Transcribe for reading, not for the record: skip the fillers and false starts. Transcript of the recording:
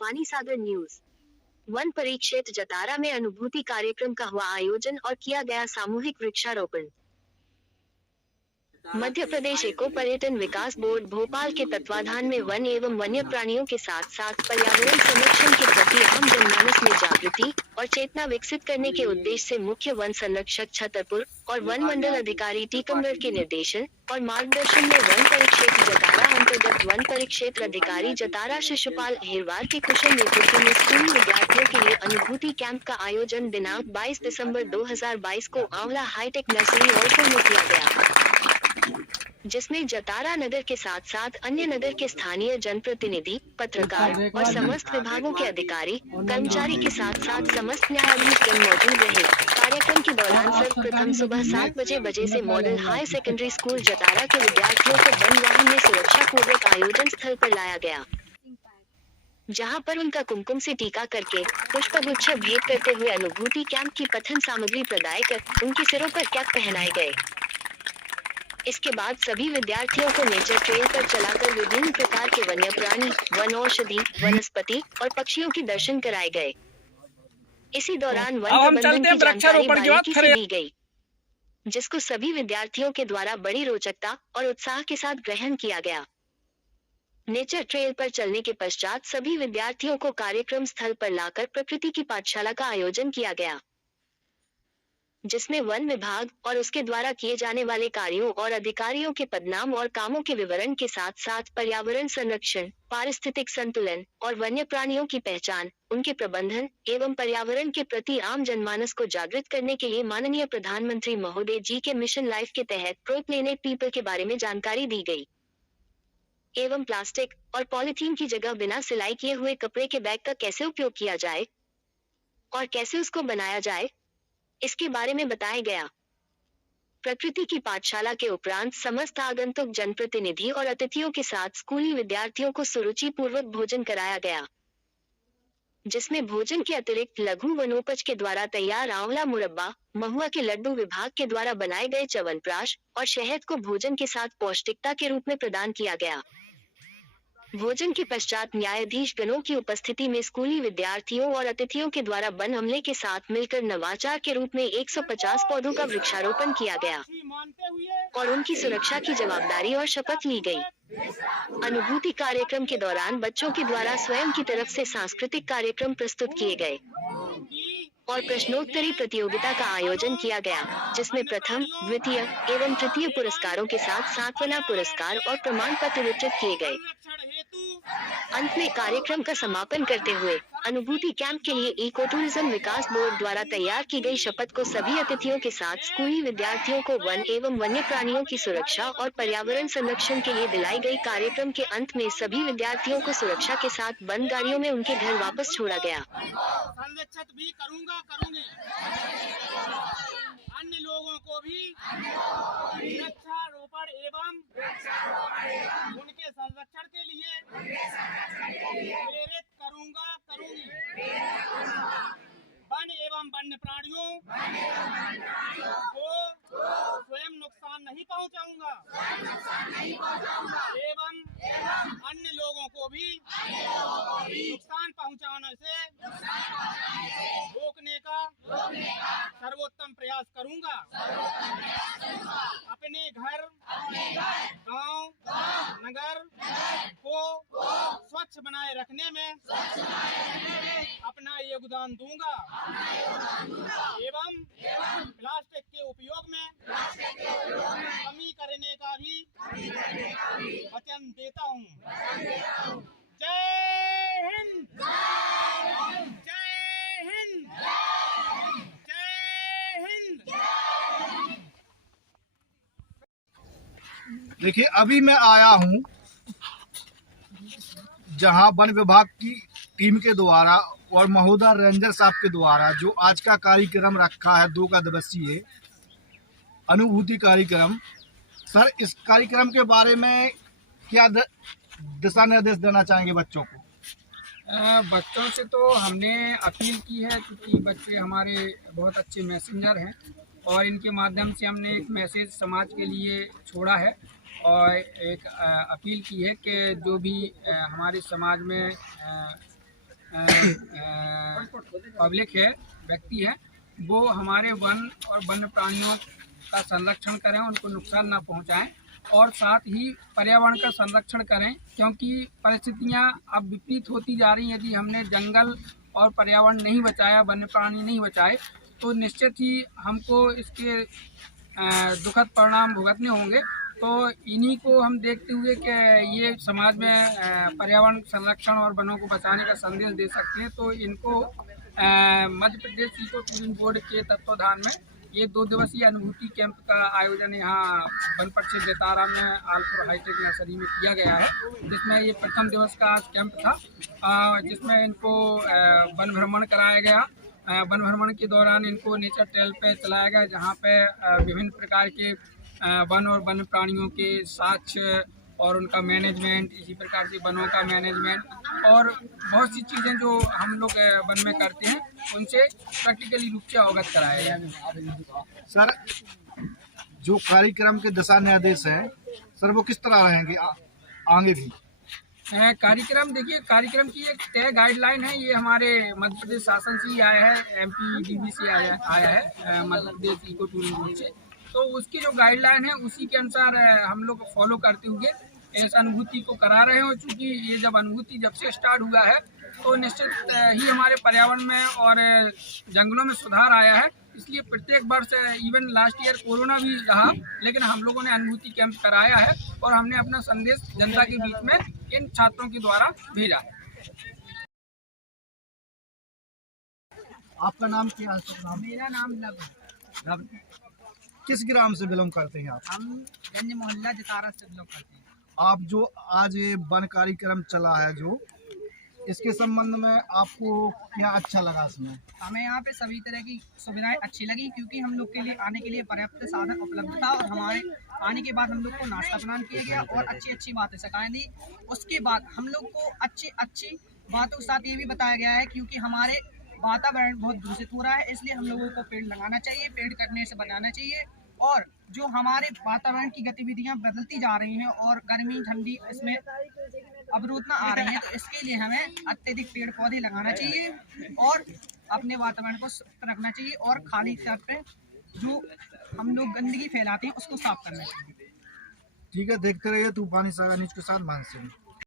तूफानी सागर news. One परिक्षेत्र जतारा में अनुभूति कार्यक्रम का हुआ आयोजन और किया गया सामूहिक वृक्षारोपण। मध्य प्रदेश इको पर्यटन विकास बोर्ड भोपाल के तत्वाधान में वन एवं वन्य प्राणियों के साथ साथ पर्यावरण संरक्षण के प्रति आम जनमानस में जागृति और चेतना विकसित करने के उद्देश्य से मुख्य वन संरक्षक छतरपुर और वन मंडल अधिकारी टीकमगढ़ के निर्देशन और मार्गदर्शन में वन परिक्षेत्र जतारा अंतर्गत वन परिक्षेत्र अधिकारी जतारा शिशुपाल अहिरवार के कुशल नेतृत्व में स्कूली विद्यार्थियों के लिए अनुभूति कैंप का आयोजन दिनांक 22 दिसंबर 2022 को आंवला हाईटेक नर्सरी ऑलपुर में किया गया, जिसमें जतारा नगर के साथ साथ अन्य नगर के स्थानीय जनप्रतिनिधि, पत्रकार और समस्त विभागों के अधिकारी, कर्मचारी के साथ साथ समस्त न्यायाधीश मौजूद रहे। कार्यक्रम के दौरान सर्वप्रथम सुबह 7 बजे से model high secondary school Jatara के विद्यार्थियों को वन वाहन में सुरक्षा पूर्वक आयोजन स्थल पर लाया गया, जहां पर उनका कुमकुम से टीका करके पुष्पगुच्छ भेंट करते हुए अनुभूति कैंप की पठन सामग्री प्रदाय कर उनके सिरों पर कैप पहनाए गए। इसके बाद सभी विद्यार्थियों को नेचर ट्रेल पर चलाकर विभिन्न प्रकार के वन्य प्राणी, वन औषधि, वनस्पति और पक्षियों के दर्शन कराए गए। इसी दौरान वन प्रबंधन की जानकारी बारीकी से दी गई, जिसको सभी विद्यार्थियों के द्वारा बड़ी रोचकता और उत्साह के साथ ग्रहण किया गया। नेचर ट्रेल पर चलने के पश्चात सभी विद्यार्थियों को कार्यक्रम स्थल पर लाकर प्रकृति की पाठशाला का आयोजन किया गया, जिसमें वन विभाग और उसके द्वारा किए जाने वाले कार्यों और अधिकारियों के पदनाम और कामों के विवरण के साथ साथ पर्यावरण संरक्षण, पारिस्थितिक संतुलन और वन्य प्राणियों की पहचान, उनके प्रबंधन एवं पर्यावरण के प्रति आम जनमानस को जागृत करने के लिए माननीय प्रधानमंत्री महोदय जी के मिशन लाइफ के तहत प्रो प्लेनेट पीपल के बारे में जानकारी दी गई एवं प्लास्टिक और पॉलीथीन की जगह बिना सिलाई किए हुए कपड़े के बैग का कैसे उपयोग किया जाए और कैसे उसको बनाया जाए, इसके बारे में बताया गया। प्रकृति की पाठशाला के उपरांत समस्त आगंतुक जनप्रतिनिधि और अतिथियों के साथ स्कूली विद्यार्थियों को सुरुचि पूर्वक भोजन कराया गया, जिसमें भोजन के अतिरिक्त लघु वनोपज के द्वारा तैयार आंवला मुरब्बा, महुआ के लड्डू विभाग के द्वारा बनाए गए च्यवनप्राश और शहद को भोजन के साथ पौष्टिकता के रूप में प्रदान किया गया। भोजन के पश्चात न्यायाधीश गणों की उपस्थिति में स्कूली विद्यार्थियों और अतिथियों के द्वारा वन अमले के साथ मिलकर नवाचार के रूप में 150 पौधों का वृक्षारोपण किया गया और उनकी सुरक्षा की जवाबदारी और शपथ ली गई। अनुभूति कार्यक्रम के दौरान बच्चों के द्वारा स्वयं की तरफ से सांस्कृतिक कार्यक्रम प्रस्तुत किए गए और प्रश्नोत्तरी प्रतियोगिता का आयोजन किया गया, जिसमें प्रथम, द्वितीय एवं तृतीय पुरस्कारों के साथ सांत्वना पुरस्कार और प्रमाण पत्र वितरित किए गए। अंत में कार्यक्रम का समापन करते हुए अनुभूति कैंप के लिए इको टूरिज्म विकास बोर्ड द्वारा तैयार की गई शपथ को सभी अतिथियों के साथ स्कूली विद्यार्थियों को वन एवं वन्य प्राणियों की सुरक्षा और पर्यावरण संरक्षण के लिए दिलाई गई। कार्यक्रम के अंत में सभी विद्यार्थियों को सुरक्षा के साथ बंद गाड़ियों में उनके घर वापस छोड़ा गया। संरक्षित भी करूंगी, अन्य लोगों को भी वृक्षारोपण एवं उनके संरक्षण के लिए प्रेरित करूंगी। वन एवं वन्य प्राणियों को स्वयं नुकसान नहीं पहुंचाऊंगा एवं अन्य लोगों को भी नुकसान पहुंचाने से रोकने का सर्वोत्तम प्रयास करूंगा। अपने घर, गांव, नगर को स्वच्छ बनाए रखने में अपना योगदान दूंगा एवं प्लास्टिक के उपयोग में कमी करने का भी वचन देता हूँ। जय हिंद, जय हिंद, जय हिंद। देखिए, अभी मैं आया हूँ जहाँ वन विभाग की टीम के द्वारा और महोदय रेंजर साहब के द्वारा जो आज का कार्यक्रम रखा है 2 का दिवसीय अनुभूति कार्यक्रम। सर, इस कार्यक्रम के बारे में क्या दिशा निर्देश देना चाहेंगे बच्चों को? बच्चों से तो हमने अपील की है, क्योंकि बच्चे हमारे बहुत अच्छे मैसेंजर हैं और इनके माध्यम से हमने एक मैसेज समाज के लिए छोड़ा है और एक अपील की है कि जो भी हमारे समाज में पब्लिक है, व्यक्ति है, वो हमारे वन और वन्य प्राणियों का संरक्षण करें, उनको नुकसान ना पहुंचाएं और साथ ही पर्यावरण का संरक्षण करें, क्योंकि परिस्थितियां अब विपरीत होती जा रही हैं। यदि हमने जंगल और पर्यावरण नहीं बचाया, वन्य प्राणी नहीं बचाए, तो निश्चित ही हमको इसके दुखद परिणाम भुगतने होंगे। तो इन्हीं को हम देखते हुए कि ये समाज में पर्यावरण संरक्षण और वनों को बचाने का संदेश दे सकते हैं, तो इनको Madhya Pradesh eco tourism board के तत्वाधान में ये 2 दिवसीय अनुभूति कैंप का आयोजन यहाँ वन परिक्षेत्र जतारा में आलपुर हाईटेक नर्सरी में किया गया है, जिसमें ये प्रथम दिवस का आज कैंप था, जिसमें इनको वन भ्रमण कराया गया। वन भ्रमण के दौरान इनको नेचर ट्रेल पे चलाया गया, जहाँ पे विभिन्न प्रकार के वन और वन्य प्राणियों के साक्ष्य और उनका मैनेजमेंट, इसी प्रकार से वनों का मैनेजमेंट और बहुत सी चीज़ें जो हम लोग वन में करते हैं, उनसे प्रैक्टिकली रूप से अवगत कराया गया। सर, जो कार्यक्रम के दिशा निर्देश हैं सर, वो किस तरह रहेंगे आगे भी? कार्यक्रम देखिए, कार्यक्रम की एक तय गाइडलाइन है। ये हमारे मध्य प्रदेश शासन से ही आया है, MPDB से आया है, Madhya Pradesh eco tourism board से। तो उसकी जो गाइडलाइन है उसी के अनुसार हम लोग फॉलो करते हुए इस अनुभूति को करा रहे हैं। चूँकि ये जब अनुभूति जब से स्टार्ट हुआ है, तो निश्चित ही हमारे पर्यावरण में और जंगलों में सुधार आया है। इसलिए प्रत्येक वर्ष, इवन लास्ट ईयर कोरोना भी रहा, लेकिन हम लोगों ने अनुभूति कैंप कराया है और हमने अपना संदेश जनता के बीच में इन छात्रों के द्वारा भेजा है। आपका नाम क्या है? मेरा नाम लव। किस ग्राम से बिलोंग करते हैं आप? हम गंज मोहल्ला जतारा से बिलोंग करते हैं। आप जो आज ये वन कार्यक्रम चला है, जो इसके संबंध में आपको क्या अच्छा लगा इसमें? हमें यहाँ पे सभी तरह की सुविधाएं अच्छी लगी, क्योंकि हम लोग के लिए आने के लिए पर्याप्त साधन उपलब्ध था और हमारे आने के बाद हम लोग को नाश्ता प्रदान किया गया और अच्छी अच्छी बातें सिखाई दी। उसके बाद हम लोग को अच्छी बातों के साथ ये भी बताया गया है, क्योंकि हमारे वातावरण बहुत दूषित हो रहा है, इसलिए हम लोगों को पेड़ लगाना चाहिए, पेड़ कटने से बनाना चाहिए। और जो हमारे वातावरण की गतिविधियां बदलती जा रही हैं और गर्मी ठंडी इसमें अवरोधना आ रही है, तो इसके लिए हमें अत्यधिक पेड़ पौधे लगाना चाहिए और अपने वातावरण को स्वच्छ रखना चाहिए और खाली तौर पे जो हम लोग गंदगी फैलाते हैं उसको साफ करना चाहिए। ठीक है, देखते रहिए तूफानी सागर न्यूज़ के साथ मान सिंह।